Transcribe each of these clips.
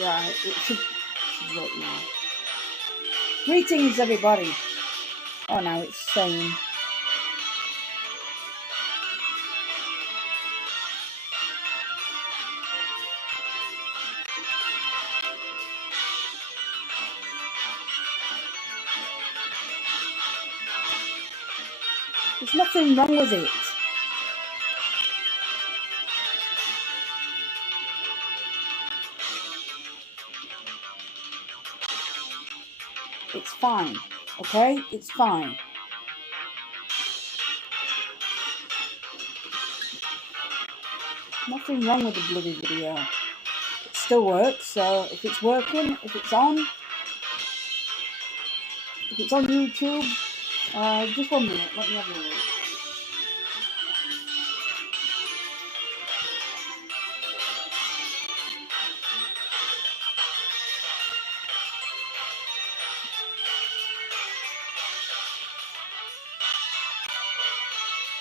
Right, it should work now. Greetings, everybody. Oh, now it's saying. There's nothing wrong with it. It's fine, okay? It's fine. Nothing wrong with the bloody video. It still works, so if it's working, if it's on YouTube, just 1 minute, let me have a look.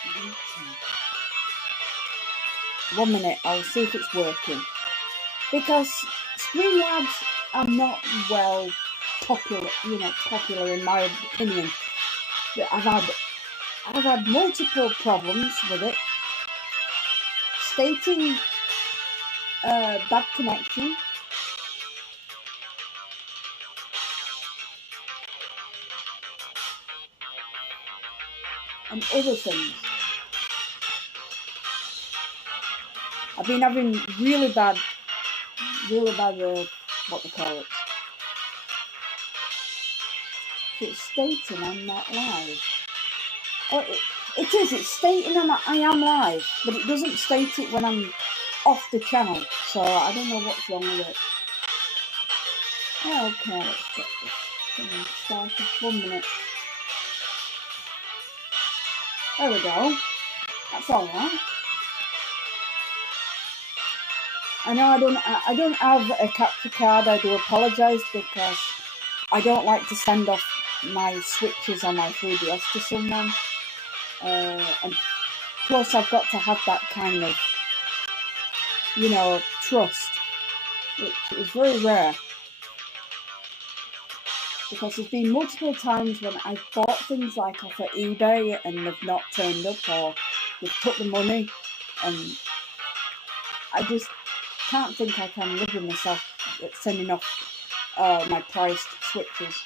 YouTube. 1 minute, I'll see if it's working. Because Streamlabs are not well popular in my opinion. I've had multiple problems with it, stating bad connection, and other things. I've been having really bad, what they call it. So it's stating I'm not live. Oh, it is, it's stating I am live, but it doesn't state it when I'm off the channel, so I don't know what's wrong with it. Okay, let's get this thing started. 1 minute. There we go. That's alright. I know I don't have a capture card. I do apologise because I don't like to send off my switches on my 3DS to someone. And plus I've got to have that kind of, trust, which is very rare. Because there's been multiple times when I've bought things like off of eBay and they've not turned up, or they've took the money, and I just can't think I can live with myself sending off my priced switches.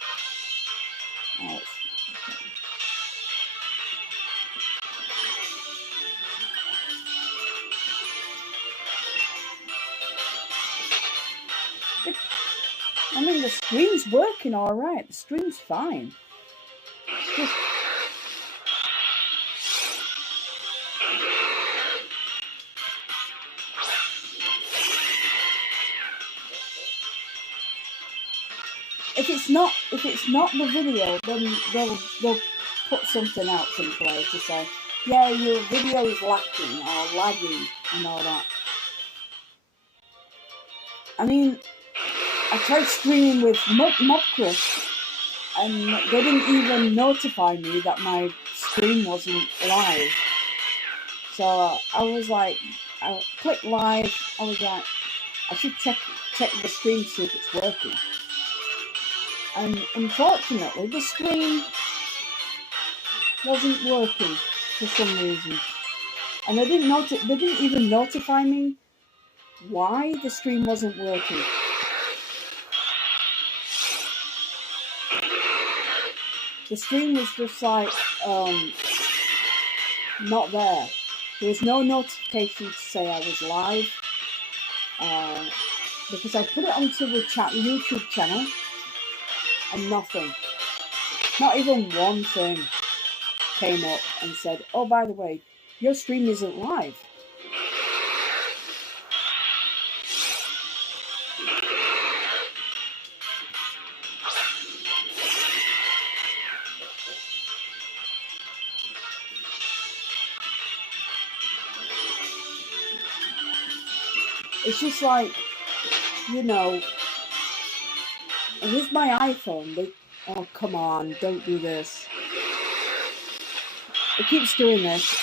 I mean, the stream's working alright. The stream's fine. It's just... If it's not the video, then they'll put something else in play to say, yeah, your video is lacking or lagging and all that. I mean, I tried streaming with Mobcrush, and they didn't even notify me that my stream wasn't live. So I was like, I clicked live. I was like, I should check the stream, see if it's working. And unfortunately, the stream wasn't working for some reason, and they didn't even notify me why the stream wasn't working. The stream was just like not there. There was no notification to say I was live, because I put it onto the YouTube channel, and nothing, not even one thing came up and said, oh, by the way, your stream isn't live. It's just like, with my iPhone, oh, come on, don't do this. It keeps doing this.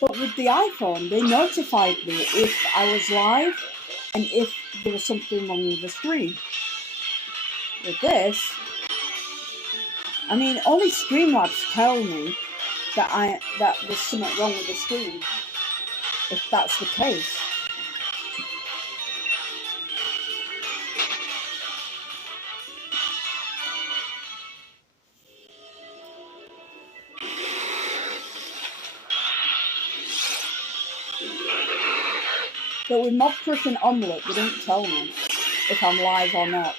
But with the iPhone, they notified me if I was live and if there was something wrong with the screen. With this, I mean, only Streamlabs tell me that there's something wrong with the screen, if that's the case. But with Mobcrush and Omelette, they don't tell me if I'm live or not.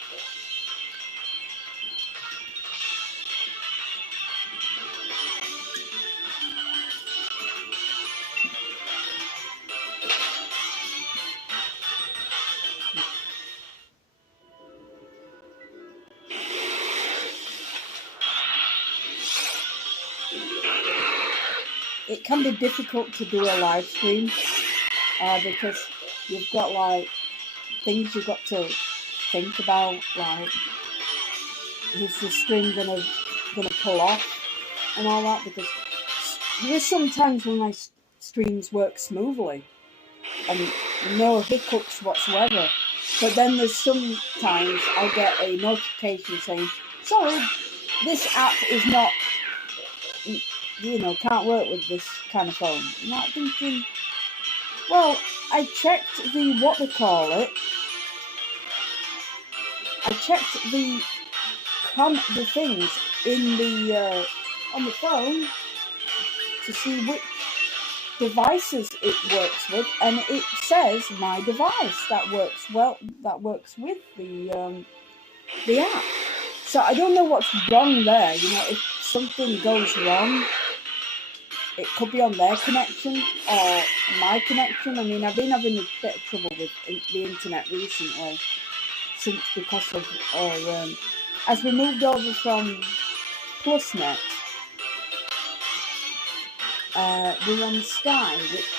It can be difficult to do a live stream because you've got like things you've got to think about, like is the stream gonna pull off and all that, because there's sometimes when my streams work smoothly and no hiccups whatsoever, but then there's sometimes I'll get a notification saying, sorry, this app is not, can't work with this kind of phone. I'm not thinking, well, I checked the, I checked the things in the, on the phone to see which devices it works with, and it says my device that works with the app. So I don't know what's wrong there. If something goes wrong, it could be on their connection or my connection. I mean, I've been having a bit of trouble with the internet recently, because of as we moved over from PlusNet, we're on Sky, which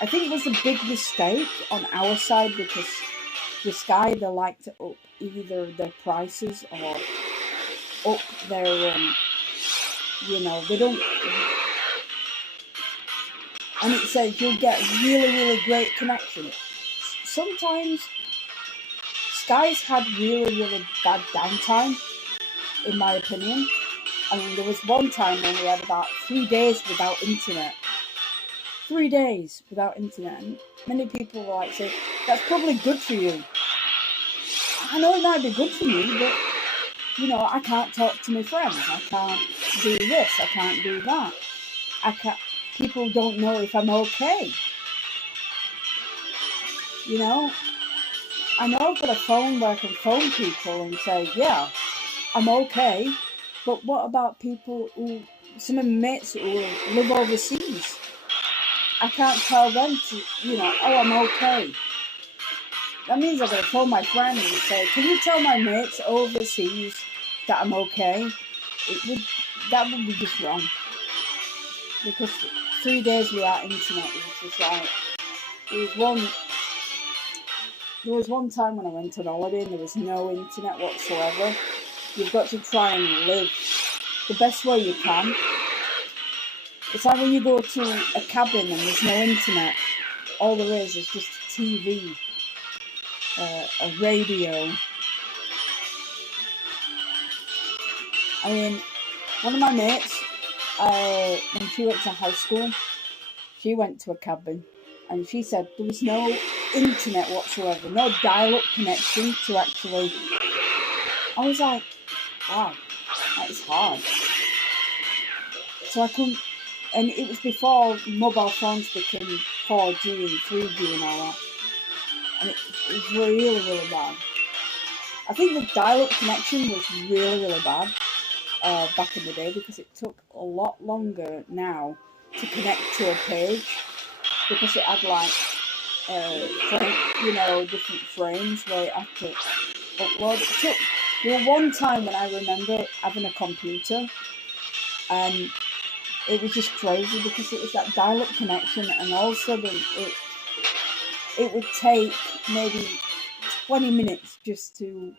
I think was a big mistake on our side, because with Sky they like to up either their prices or up their, they don't. And it says you'll get really, really great connection. Sometimes Sky's had really, really bad downtime, in my opinion. I mean, there was one time when we had about 3 days without internet. 3 days without internet. And many people were like saying, that's probably good for you. I know it might be good for me, but, I can't talk to my friends. I can't do this. I can't do that. People don't know if I'm okay. I know I've got a phone where I can phone people and say, yeah, I'm okay. But what about people some of my mates who live overseas? I can't tell them to, oh, I'm okay. That means I've got to phone my friend and say, can you tell my mates overseas that I'm okay? That would be just wrong. Because 3 days without internet was just like, there was one time when I went on holiday and there was no internet whatsoever. You've got to try and live the best way you can. It's like when you go to a cabin and there's no internet. All there is just a TV, a radio. I mean, one of my mates, when she went to high school, she went to a cabin, and she said there was no internet whatsoever, no dial-up connection to actually. I was like, wow, that is hard. So I couldn't, and it was before mobile phones became 4G and 3G and all that, and it was really, really bad. I think the dial-up connection was really, really bad back in the day, because it took a lot longer now to connect to a page, because it had like different frames where it had to upload. There was one time when I remember having a computer, and it was just crazy because it was that dial-up connection, and all of a sudden it would take maybe 20 minutes just to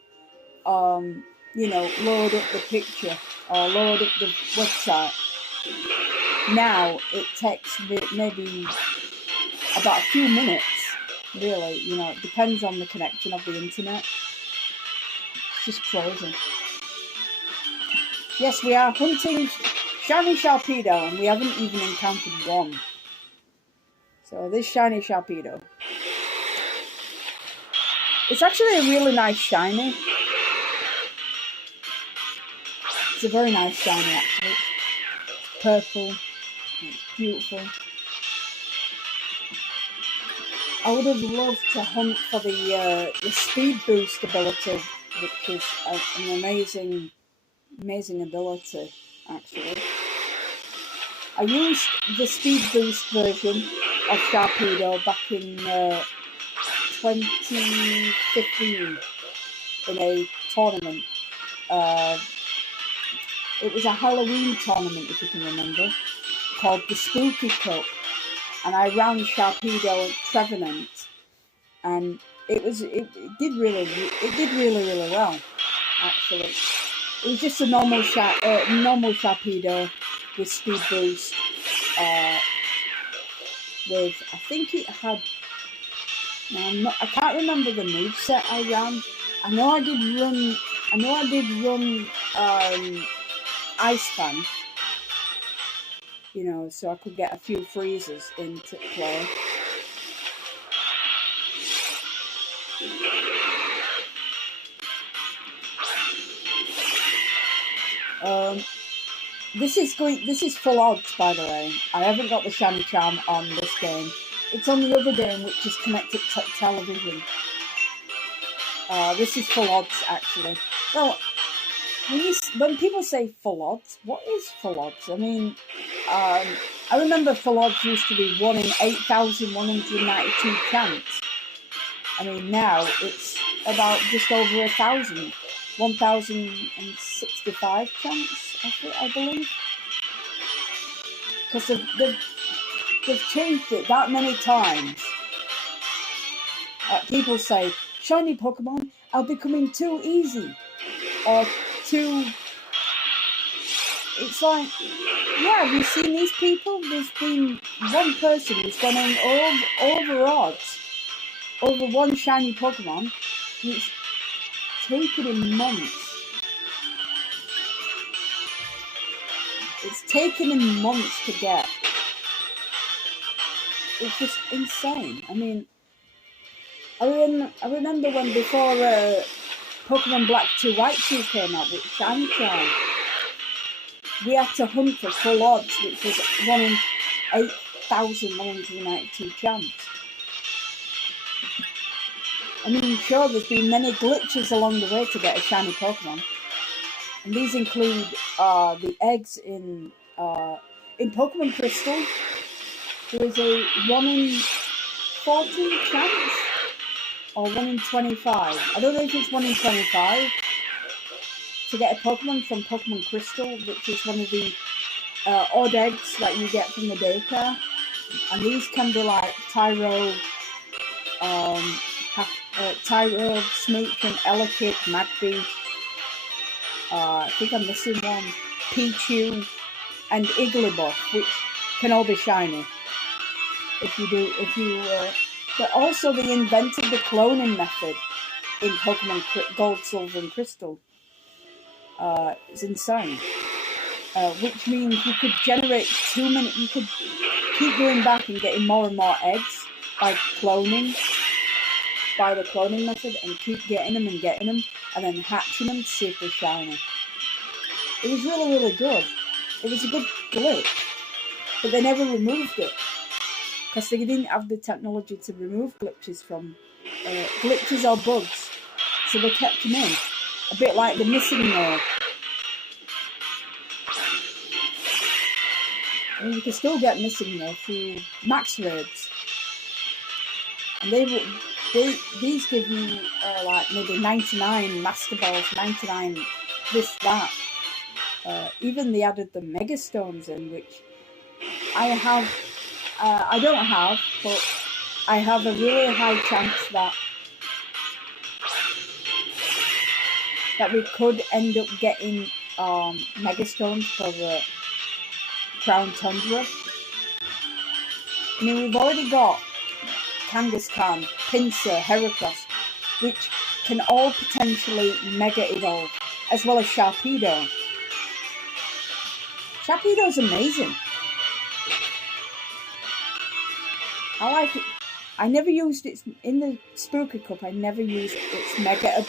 load up the picture or load up the website. Now it takes maybe about a few minutes, really. You know, it depends on the connection of the internet. It's just crazy. Yes, we are hunting shiny Sharpedo, and we haven't even encountered one. So this shiny Sharpedo. It's actually a really nice shiny. It's a very nice shiny, actually. It's purple. It's beautiful. I would have loved to hunt for the speed boost ability, which is an amazing ability, actually. I used the speed boost version of Sharpedo back in 2015 in a tournament. It was a Halloween tournament, if you can remember, called the Spooky Cup, and I ran Sharpedo at Trevenant, and it did really well, actually. It was just a normal Sharpedo with speed boost. With, I think it had. Now I can't remember the moveset I ran. I know I did run Ice Fan. You know, so I could get a few freezes into play. This is full odds, by the way. I haven't got the Shiny Charm on this game. It's on the other game, which is connected to television. This is full odds, actually. Well, when people say full odds, what is full odds? I mean, I remember full odds used to be 1 in 8,192 chance. I mean, now it's about just over 1,000. 1,065 chance, I believe. Because they've changed it that many times. People say, shiny Pokemon are becoming too easy. Or too... It's like, yeah, have you seen these people? There's been one person who's gone in over odds over one shiny Pokemon. And it's taken him months. It's taken him months to get. It's just insane. I mean, I remember when before Pokemon Black 2 White 2 came out with Shiny Charm, we had to hunt for full odds, which was 1 in 8,192 chance. I mean, sure, there's been many glitches along the way to get a shiny Pokemon, and these include the eggs in Pokemon Crystal. There is a 1 in 40 chance, or 1 in 25. I don't know if it's 1 in 25 to get a Pokemon from Pokemon Crystal, which is one of the odd eggs that you get from the daycare. And these can be like Tyro, Smooch and Elekid, Magby. I think I'm missing one. Pichu and Igglybuff, which can all be shiny. But also they invented the cloning method in Pokemon Gold, Silver and Crystal. It's insane. Which means you could generate you could keep going back and getting more and more eggs by the cloning method, and keep getting them, and then hatching them to see if they're shiny. It was really, really good. It was a good glitch, but they never removed it because they didn't have the technology to remove glitches or bugs, so they kept them in, a bit like the missing node. I mean, you can still get missing node through max raids, and these give you like maybe 99 Master Balls, 99 this, that. Even they added the Mega Stones in, which I don't have, but I have a really high chance that we could end up getting Mega Stones for Crown Tundra. I mean, we've already got Kangaskhan, Pinsir, Heracross, which can all potentially Mega Evolve, as well as Sharpedo. Sharpedo's amazing. I like it. I never used it in the Spooky Cup. I never used its Mega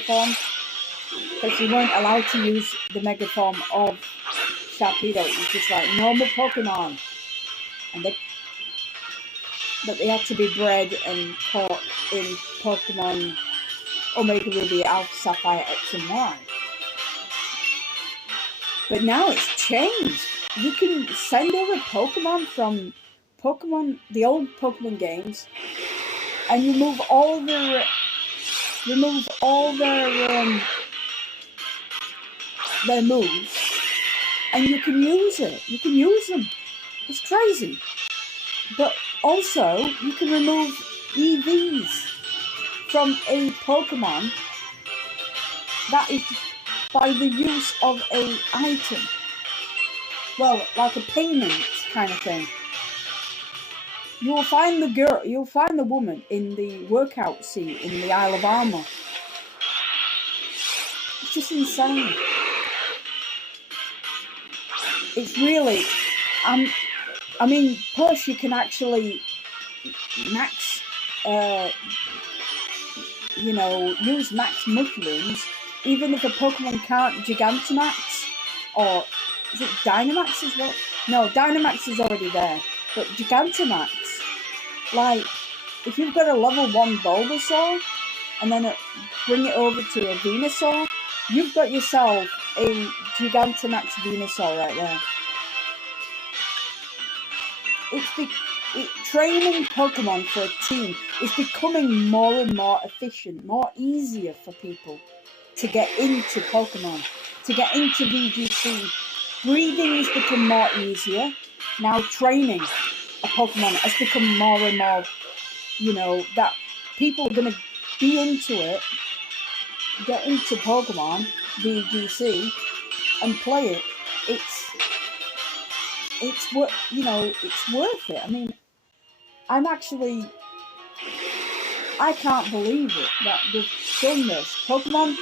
form, because you weren't allowed to use the Mega form of Sharpedo. It was just like normal Pokemon, but they had to be bred and caught in Pokemon Omega Ruby, Alpha Sapphire, X and Y. But now it's changed. You can send over Pokemon from the old Pokemon games, and you remove all their moves, and you can use it. You can use them. It's crazy. But also, you can remove EVs from a Pokemon that is by the use of a item. Well, like a payment kind of thing. You'll find the woman in the workout seat in the Isle of Armor. It's just insane. It's really, I mean, plus you can actually max, use max mushrooms, even if a Pokemon can't Gigantamax, or is it Dynamax as well? No, Dynamax is already there, but Gigantamax, like, if you've got a level 1 Bulbasaur, and then bring it over to a Venusaur, you've got yourself a Gigantamax Venusaur right there. Training Pokemon for a team is becoming more and more efficient, more easier for people to get into Pokemon, to get into VGC. Breeding has become more easier. Now training a Pokemon has become more and more, that people are going to be into it, get into Pokemon, VGC, and play it. It's worth it. I mean, I can't believe it that they've done this. Pokemon.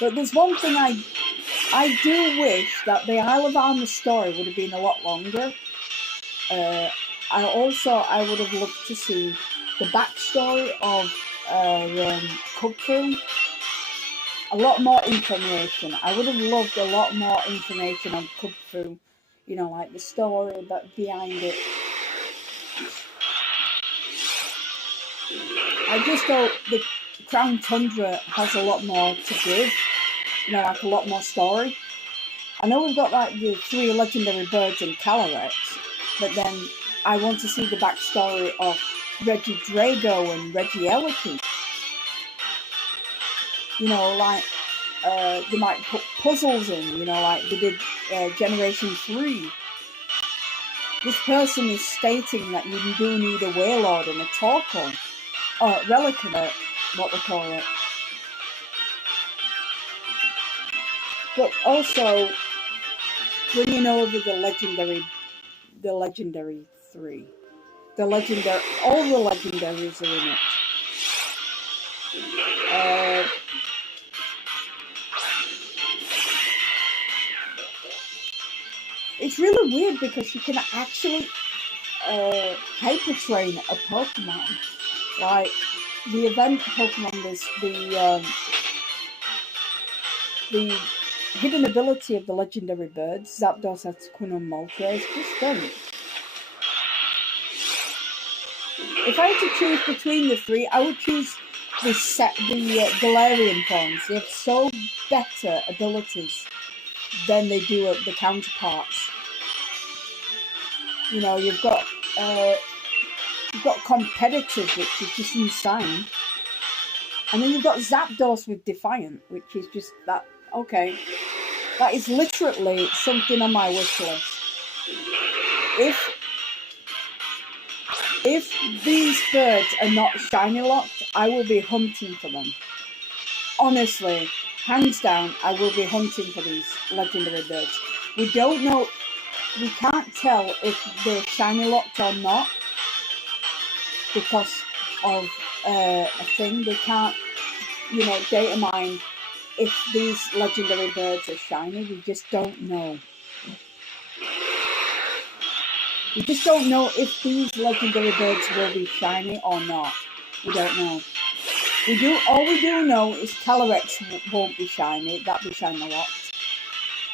But there's one thing I do wish that the Isle of Armor story would have been a lot longer. I would have loved to see the backstory of Kubfu. A lot more information. I would have loved a lot more information on Kubfu. Like the story behind it. I just hope the Crown Tundra has a lot more to give. Like a lot more story. I know we've got like the 3 legendary birds in Calyrex, but then I want to see the backstory of Regidrago and Regieleki. They might put puzzles in, like they did Generation 3. This person is stating that you do need a Wailord and a Torkoal. Or Relicanate, what they call it. But also bringing over the legendary 3. All the legendaries are in it. It's really weird because you can actually hyper train a Pokemon. Like the event Pokemon, the hidden ability of the legendary birds, Zapdos, Articuno, and Moltres, just done. If I had to choose between the 3, I would choose the Galarian forms. They have so better abilities than they do at the counterparts. You've got competitive, which is just insane. And then you've got Zapdos with Defiant, which is just that. Okay, that is literally something on my wish list. If these birds are not shiny locked, I will be hunting for them. Honestly, hands down, I will be hunting for these legendary birds. We don't know, we can't tell if they're shiny locked or not because of a thing. They can't, data mine if these legendary birds are shiny. We just don't know. We just don't know if these legendary birds will be shiny or not. We don't know. All we do know is Calyrex won't be shiny. That'll be shiny locked.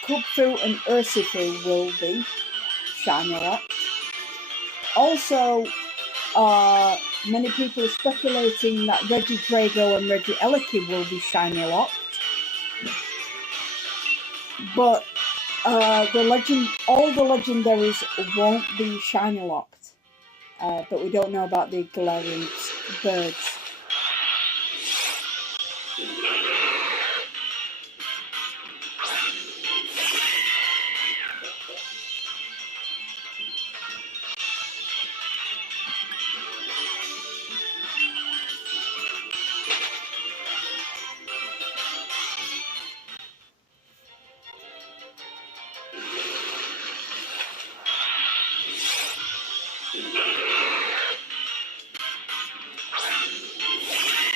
Kubfu and Urshifu will be shiny locked. Also, many people are speculating that Regidrago and Regieleki will be shiny locked. But all the legendaries won't be shiny locked. But we don't know about the Galarian birds.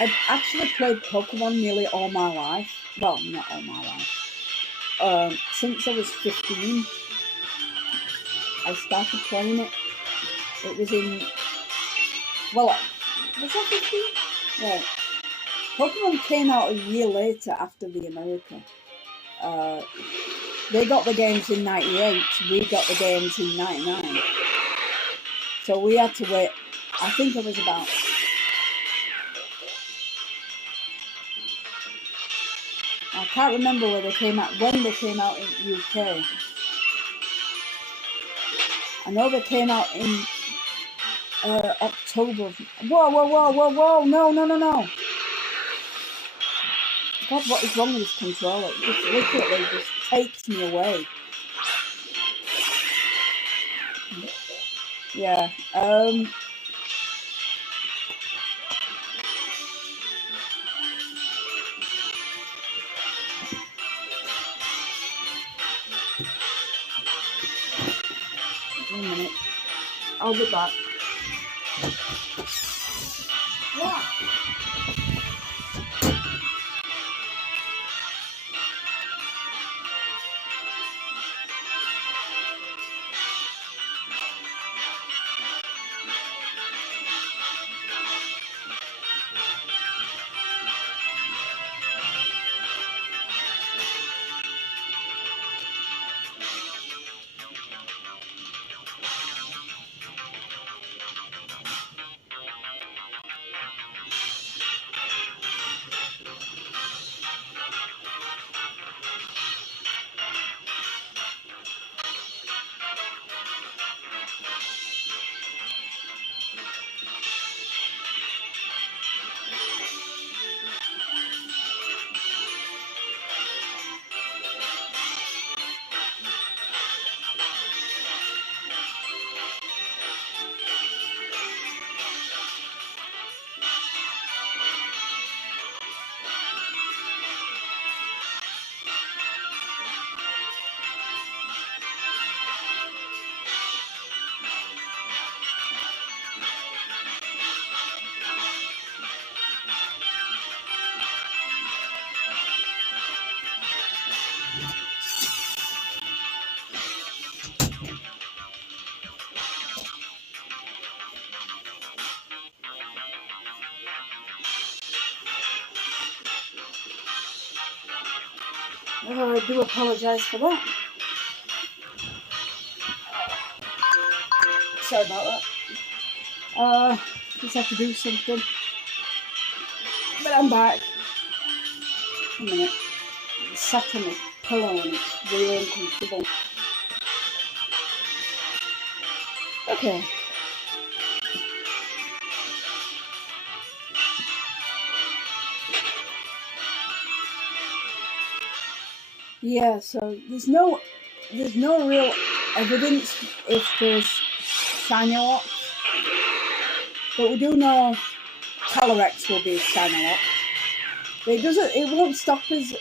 I've actually played Pokemon nearly all my life. Well, not all my life. Since I was 15, I started playing it. It was in... Well, was I 15? Yeah. Pokemon came out a year later after the America. They got the games in 98. We got the games in 99. So we had to wait. I think it was about... I can't remember when they came out in UK. I know they came out in October. Whoa! No! God, what is wrong with this controller? It just literally just takes me away. Yeah. 1 minute. I'll be back. What? I do apologise for that. Sorry about that. Just have to do something. But I'm back. 1 minute. I'm sat on the pillow and it's really uncomfortable. Okay. Yeah, so there's no real evidence if there's shiny locks, but we do know Calyrex will be shiny locked. It won't stop us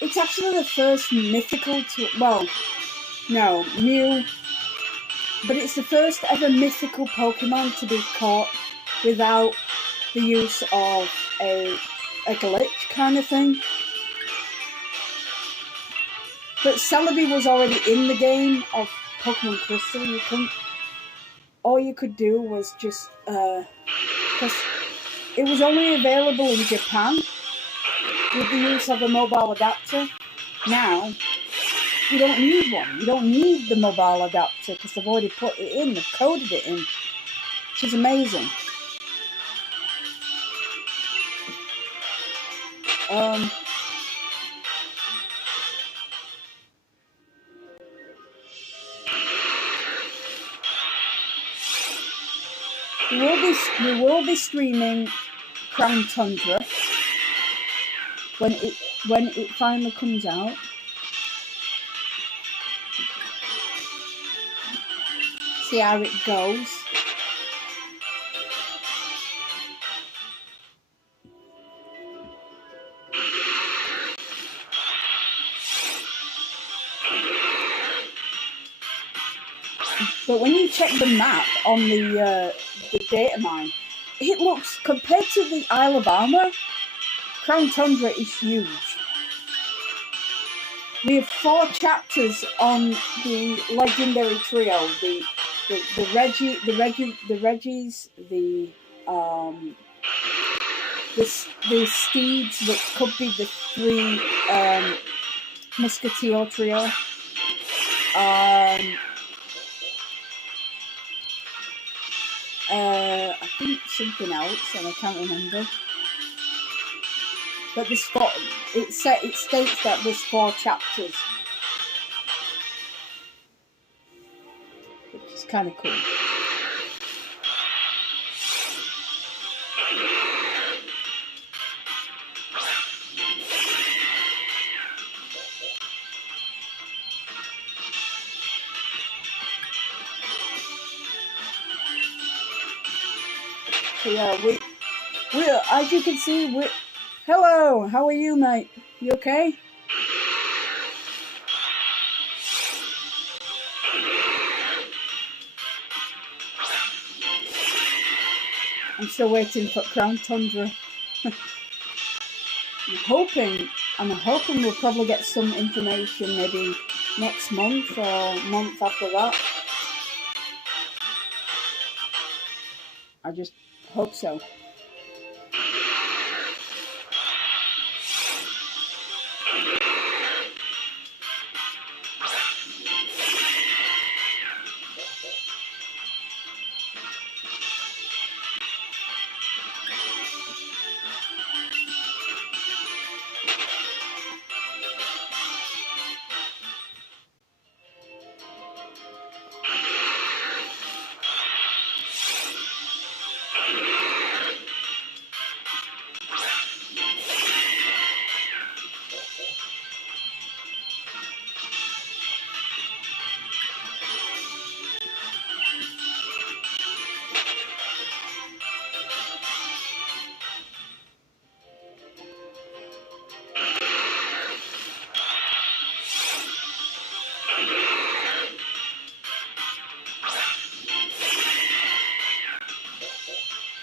It's actually the first mythical well, no, Mew, but it's the first ever mythical Pokemon to be caught without the use of a glitch kind of thing. But Celebi was already in the game of Pokemon Crystal. All you could do was just, because it was only available in Japan with the use of a mobile adapter. Now, you don't need one. You don't need the mobile adapter because they've already put it in, they've coded it in, which is amazing. We will be streaming Crown Tundra when it finally comes out. See how it goes. But when you check the map on the data mine, it looks, compared to the Isle of Armor, Crown Tundra is huge. We have 4 chapters on the legendary trio, the Reggies, the steeds that could be the 3 Musketeer trio. I think something else, and I can't remember. But it states that there's 4 chapters, which is kind of cool. So yeah, we as you can see, hello, how are you, mate? You okay? I'm still waiting for Crown Tundra. I'm hoping we'll probably get some information maybe next month or month after that. I just hope so.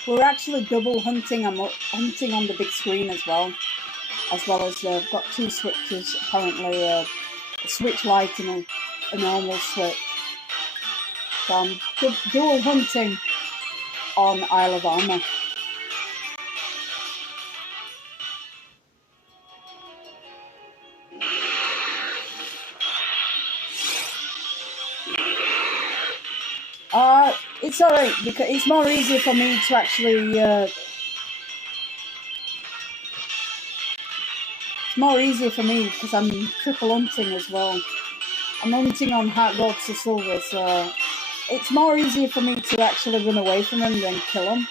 We're actually double hunting. I'm hunting on the big screen as well as got 2 switches, apparently a switch light and a normal switch. So I'm dual hunting on Isle of Armor. It's alright, because it's more easier for me to actually it's more easier for me because I'm triple hunting as well. I'm hunting on Heart Gold to Silver, so it's more easier for me to actually run away from them than kill them.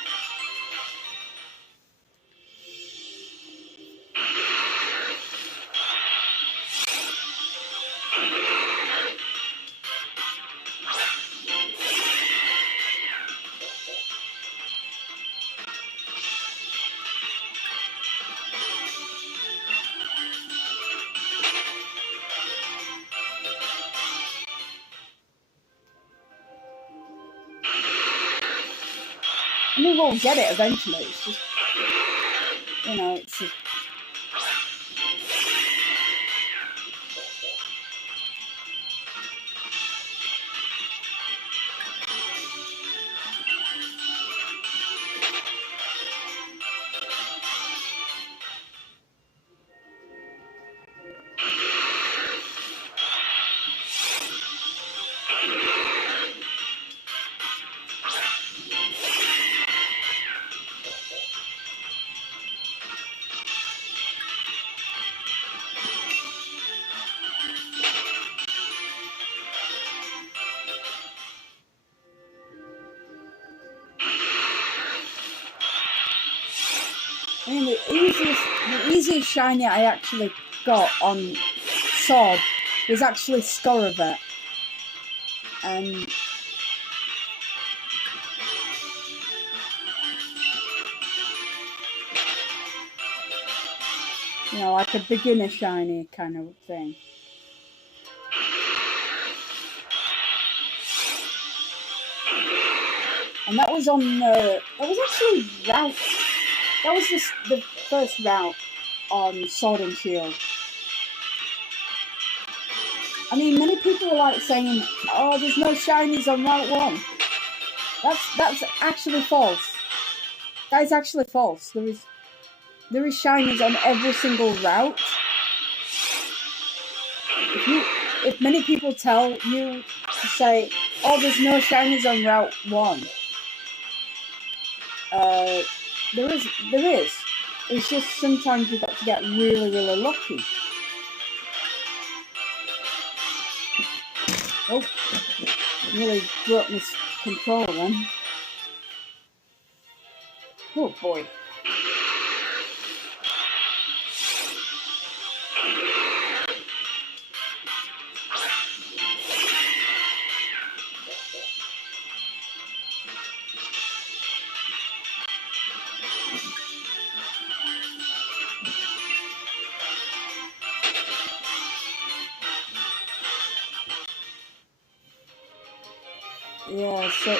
I mean, we'll get it eventually. It's just, you know, it's a... I mean, the easiest shiny I actually got on Sword was actually Scoravet. And you know, like a beginner shiny kind of thing. And that was on that was actually route. That was the first route on Sword and Shield. I mean, many people are like saying, "Oh, there's no shinies on Route 1." That's actually false. That is actually false. There is shinies on every single route. If many people tell you to say, "Oh, there's no shinies on Route 1," there is. It's just sometimes you've got to get really, really lucky. Oh, nearly broke my controller then. Oh boy. Yeah, so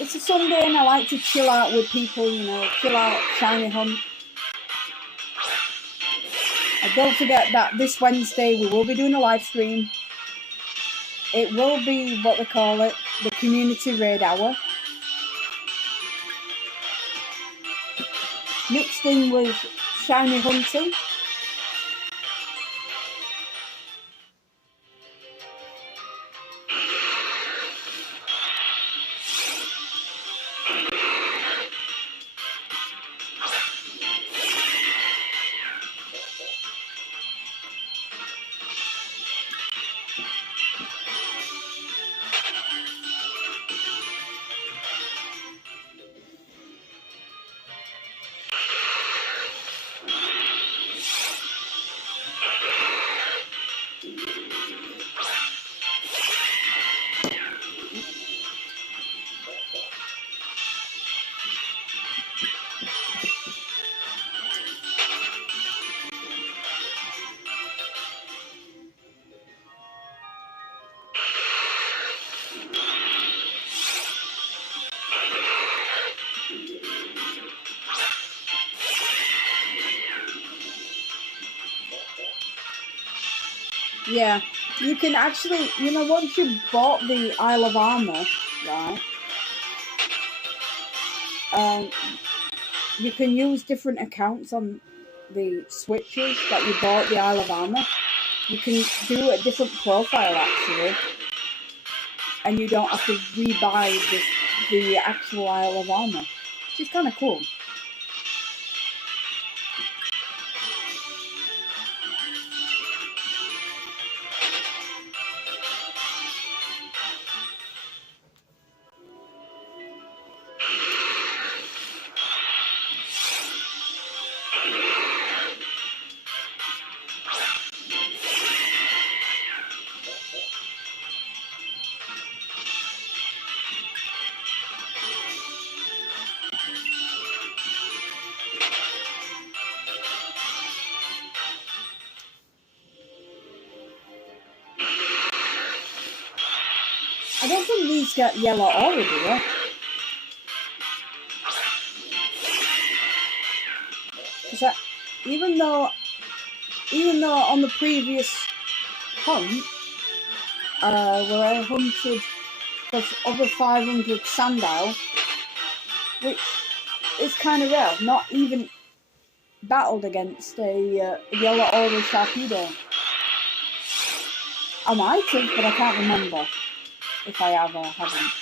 it's a Sunday and I like to chill out with people, you know, chill out, shiny hunt. And don't forget that this Wednesday we will be doing a live stream. It will be what they call it, the community raid hour. Mixed in with shiny hunting. Yeah, you can actually, you know, once you've bought the Isle of Armor, right, you can use different accounts on the switches that you bought the Isle of Armor. You can do a different profile, actually, and you don't have to rebuy the actual Isle of Armor, which is kind of cool. I don't think these get yellow already, do they? because even though on the previous hunt, where I hunted for over 500 sandow, which is kind of rare, not even battled against a yellow oral sharpedo. I might have, but I can't remember if I have or haven't.